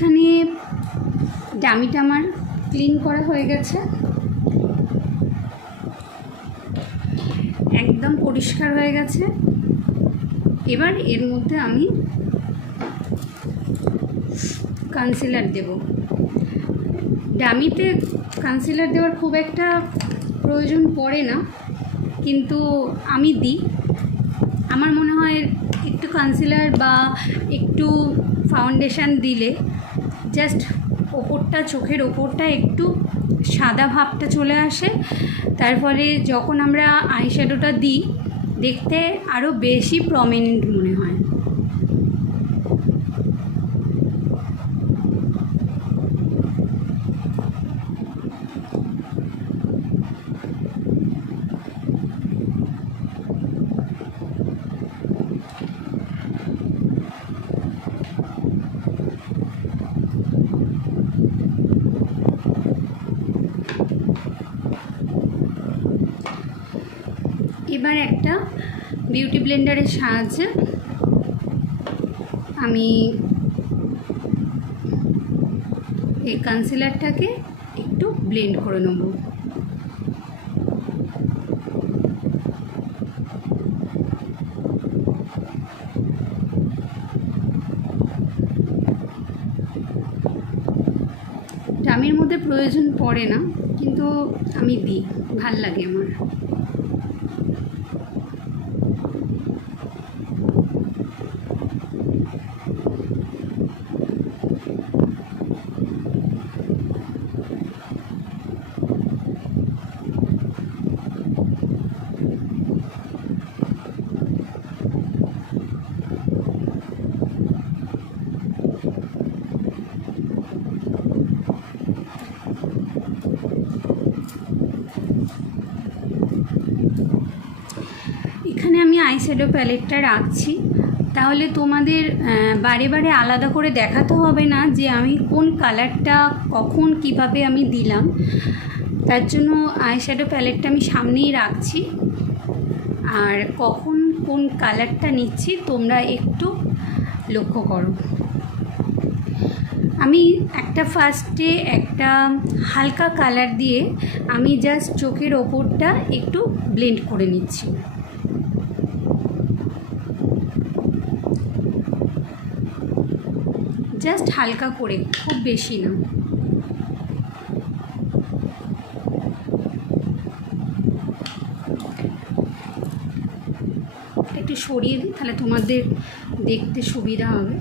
এখানে ডামিটা আমার ক্লিন করা হয়ে গেছে, একদম পরিষ্কার হয়ে গেছে। এবার এর মধ্যে আমি কনসিলার দেব। ডামিতে কনসিলার দেওয়ার খুব একটা প্রয়োজন পড়ে না, কিন্তু আমি দিই। আমার মনে হয় একটু কনসিলার বা একটু ফাউন্ডেশন দিলে জাস্ট ওপরটা, চোখের ওপরটা একটু সাদা ভাবটা চলে আসে। তার ফলে যখন আমরা আইশ্যাডোটা দিই দেখতে আরও বেশি প্রমিনেন্ট মনে হয়। এবার একটা বিউটি ব্লেন্ডারের সাহায্যে আমি এই কনসিলারটাকে একটু ব্লেন্ড করে নেব। ডামির মধ্যে প্রয়োজন পড়ে না, কিন্তু আমি দিই, ভাল লাগে আমার। এখানে আমি আইশ্যাডো প্যালেটটা রাখছি, তাহলে তোমাদের বারে বারে আলাদা করে দেখাতে হবে না যে আমি কোন কালারটা কখন কিভাবে আমি দিলাম। তার জন্য আইশ্যাডো প্যালেটটা আমি সামনেই রাখছি, আর কখন কোন কালারটা নিচ্ছি তোমরা একটু লক্ষ্য করো। আমি ফার্স্টে একটা হালকা কালার দিয়ে আমি জাস্ট চোখের ওপরটা একটু ব্লেন্ড করে নিচ্ছি। জাস্ট হালকা করে, খুব বেশি না। একটু সরিয়ে দিই, তাহলে তোমাদের দেখতে সুবিধা হবে।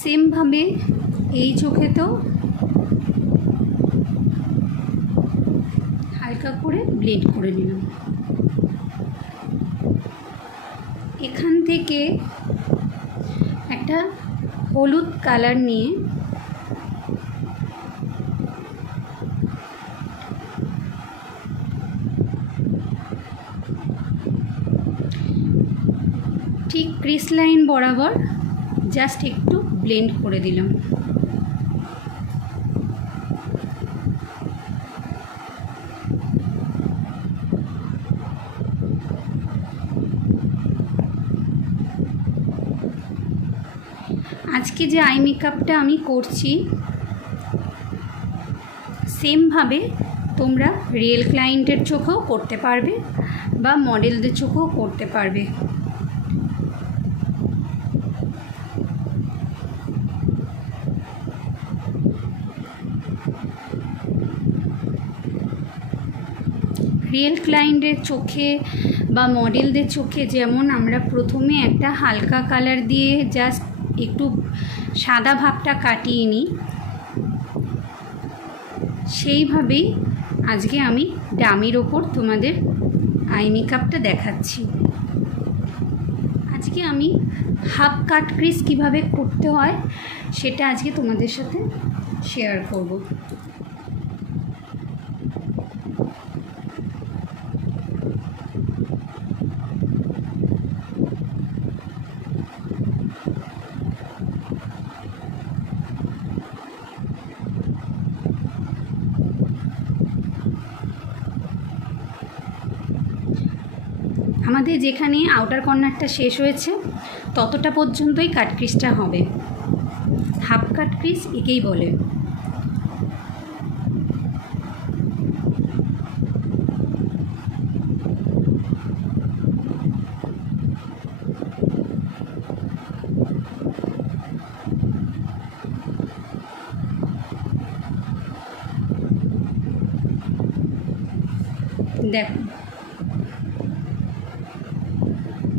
সেমভাবে এই চোখেতেও হালকা করে ব্লেন্ড করে নিলাম। এখান থেকে একটা হলুদ কালার নিয়ে ঠিক ক্রিস লাইন বরাবর জাস্ট একটু ব্লেন্ড করে দিলাম। আজকে যে আই মেকআপটা আমি করছি সেমভাবে তোমরা রিয়েল ক্লায়েন্টের চোখেও করতে পারবে বা মডেলদের চোখেও করতে পারবে। রিয়েল ক্লায়েন্টের চোখে বা মডেলদের চোখে যেমন আমরা প্রথমে একটা হালকা কালার দিয়ে জাস্ট একটু সাদা ভাবটা কাটিয়ে নিই, সেইভাবেই আজকে আমি ডামির ওপর তোমাদের আই মেকআপটা দেখাচ্ছি। আজকে আমি হাফ কাট ক্রিজ কীভাবে করতে হয় সেটা আজকে তোমাদের সাথে শেয়ার করব। আমাদের যেখানে আউটার কর্নারটা শেষ হয়েছে ততটা পর্যন্তই কাট ক্রিজটা হবে। হাফ কাট ক্রিজ একেই বলে। দেখো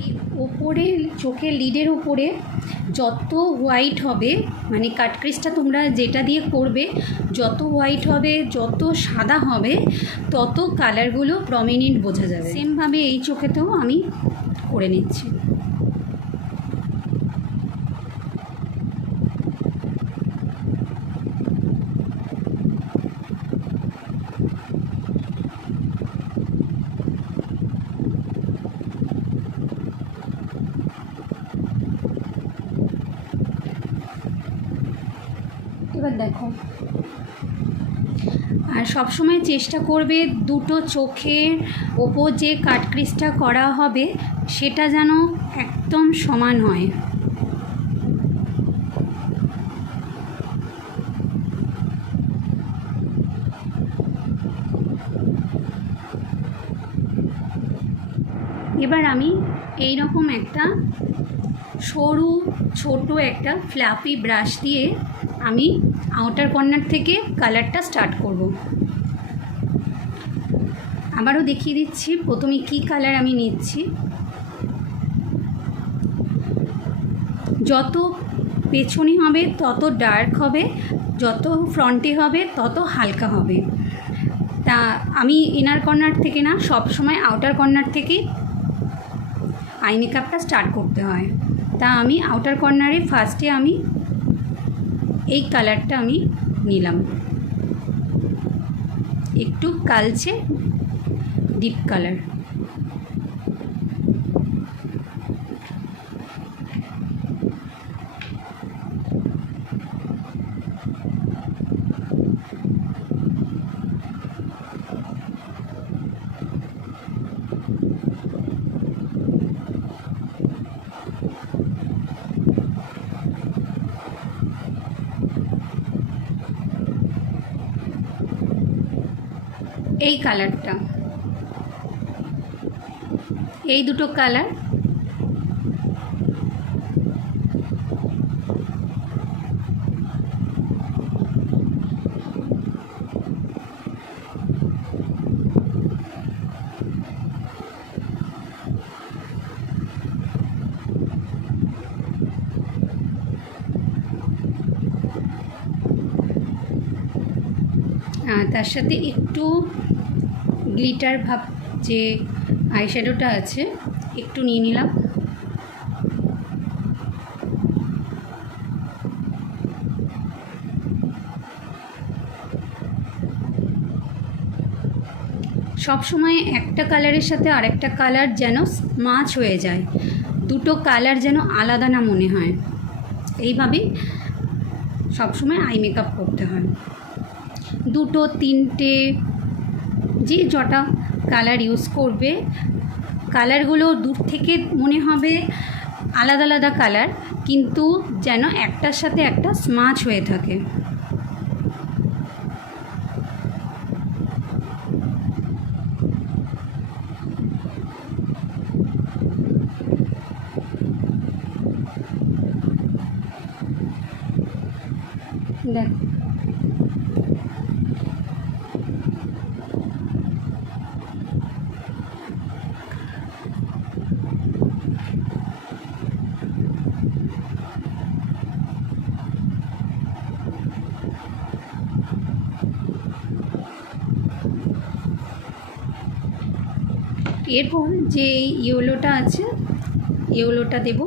এই ওপরে চোখের লিডের ওপরে যত হোয়াইট হবে, মানে কাট ক্রিজটা তোমরা যেটা দিয়ে করবে যত হোয়াইট হবে, যত সাদা হবে, তত কালারগুলো প্রমিনেন্ট বোঝা যাবে। সেমভাবে এই চোখেতেও আমি করে নিচ্ছি। এবার দেখো, আর সবসময় চেষ্টা করবে দুটো চোখের ওপর যে কাট ক্রিজটা করা হবে সেটা যেন একদম সমান হয়। এবার আমি এই রকম একটা সরু ছোট একটা ফ্ল্যাপি ব্রাশ দিয়ে আমি আউটার কর্নার থেকে কালারটা স্টার্ট করব। আবারও দেখিয়ে দিচ্ছি প্রথমে কি কালার আমি নিচ্ছি। যত পেছনে হবে তত ডার্ক হবে, যত ফ্রন্টে হবে তত হালকা হবে। তা আমি ইনার কর্নার থেকে না, সব সময় আউটার কর্নার থেকেই আই মেকআপটা স্টার্ট করতে হয়। তা আমি আউটার কর্নারে ফার্স্টে আমি এই কালারটা আমি নিলাম, একটু কালচে ডিপ কালার। এই কালারটা, এই দুটো কালার তার সাথে একটু গ্লিটার ভাব যে আইশ্যাডোটা আছে একটু নিয়ে নিলাম। সব সময় একটা কালারের সাথে আরেকটা কালার যেন ম্যাচ হয়ে যায়, দুটো কালার যেন আলাদা না মনে হয়, এইভাবেই সবসময় আই মেকআপ করতে হয়। দুটো তিনটে যে যটা কালার ইউজ করবে, কালারগুলো দূর থেকে মনে হবে আলাদা আলাদা কালার, কিন্তু যেন একটার সাথে একটা স্মাচ হয়ে থাকে। দেখো এরপর যে ইয়েলোটা আছে, ইয়েলোটা দেব।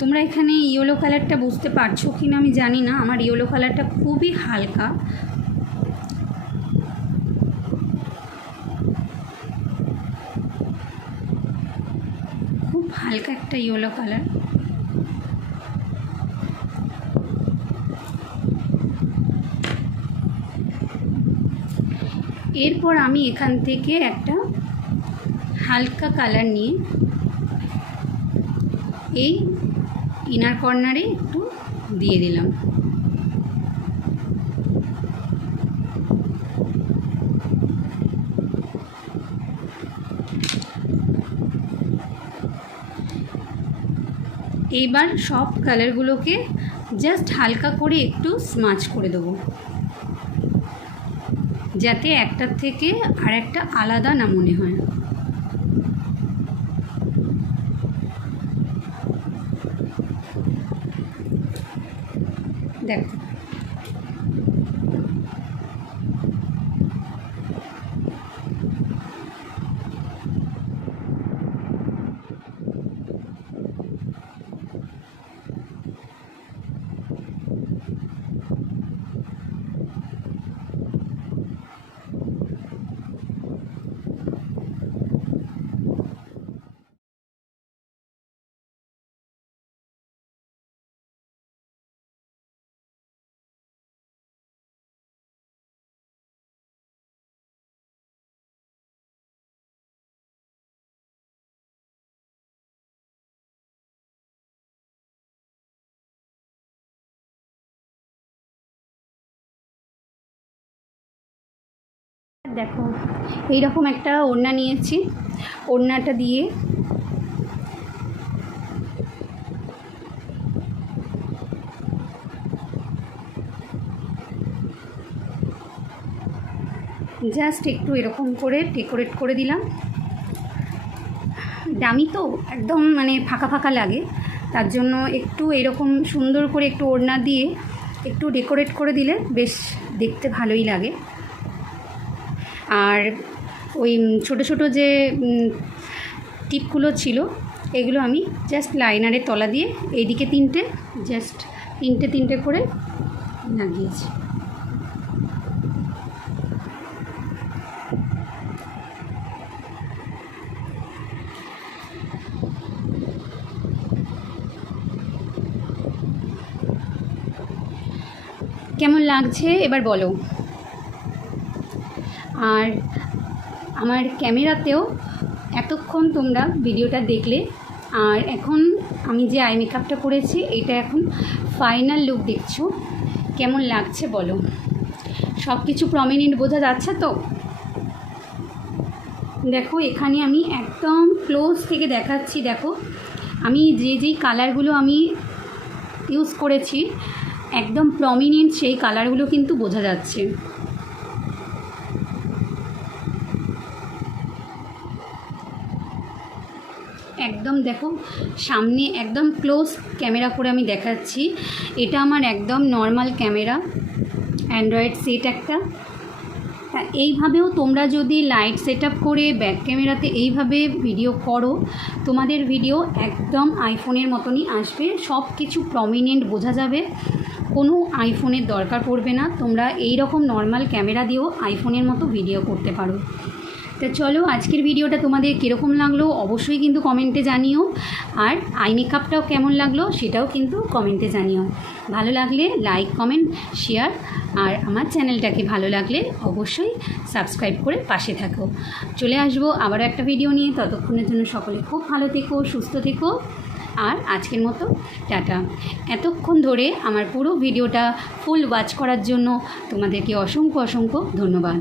তোমরা এখানে ইয়েলো কালারটা বুঝতে পারছো কি না আমি জানি না, আমার ইয়েলো কালারটা খুবই হালকা, হালকা একটা ইয়েলো কালার। এরপর আমি এখান থেকে একটা হালকা কালার নিয়ে এই ইনার কর্নারে একটু দিয়ে দিলাম। এবার সব কালারগুলোকে জাস্ট হালকা করে একটু স্মাচ করে দেবো, যাতে একটার থেকে আর একটা আলাদা না মনে হয়। দেখো দেখো এইরকম একটা ওড়না নিয়েছি, ওড়নাটা দিয়ে জাস্ট একটু এরকম করে ডেকোরেট করে দিলাম। দামি তো একদম মানে ফাঁকা ফাঁকা লাগে, তার জন্য একটু এরকম সুন্দর করে একটু ওড়না দিয়ে একটু ডেকোরেট করে দিলে বেশ দেখতে ভালোই লাগে। আর ওই ছোট ছোট যে টিপগুলো ছিল এগুলো আমি জাস্ট লাইনারের তলা দিয়ে এইদিকে জাস্ট তিনটে করে লাগিয়েছি। কেমন লাগছে এবার বলো। আর আমার ক্যামেরাতেও এতক্ষণ তোমরা ভিডিওটা দেখলে, আর এখন আমি যে আই মেকআপটা করেছি এটা এখন ফাইনাল লুক দেখছো, কেমন লাগছে বলো। সব কিছু প্রমিনেন্ট বোঝা যাচ্ছে তো? দেখো এখানে আমি একদম ক্লোজ থেকে দেখাচ্ছি। দেখো আমি যেই কালারগুলো আমি ইউজ করেছি একদম প্রমিনেন্ট সেই কালারগুলো কিন্তু বোঝা যাচ্ছে। একদম দেখো সামনে একদম ক্লোজ ক্যামেরা করে আমি দেখাচ্ছি। এটা আমার একদম নর্মাল ক্যামেরা, অ্যান্ড্রয়েড সেট একটা। এইভাবেও তোমরা যদি লাইট সেট আপ করে ব্যাক ক্যামেরাতে এইভাবে ভিডিও করো, তোমাদের ভিডিও একদম আইফোনের মতনই আসবে, সব কিছু প্রমিনেন্ট বোঝা যাবে, কোনো আইফোনের দরকার পড়বে না। তোমরা এই রকম নর্মাল ক্যামেরা দিয়েও আইফোনের মতো ভিডিও করতে পারো। তো চলো আজকের ভিডিওটা তোমাদের কীরকম লাগলো অবশ্যই কিন্তু কমেন্টে জানিও, আর আই মেকআপটাও কেমন লাগলো সেটাও কিন্তু কমেন্টে জানিও। ভালো লাগলে লাইক কমেন্ট শেয়ার, আর আমার চ্যানেলটাকে ভালো লাগলে অবশ্যই সাবস্ক্রাইব করে পাশে থাকো। চলে আসবো আবারও একটা ভিডিও নিয়ে, ততক্ষণের জন্য সকলে খুব ভালো থেকো, সুস্থ থেকো। আর আজকের মতো টাটা। এতক্ষণ ধরে আমার পুরো ভিডিওটা ফুল ওয়াচ করার জন্য তোমাদেরকে অসংখ্য ধন্যবাদ।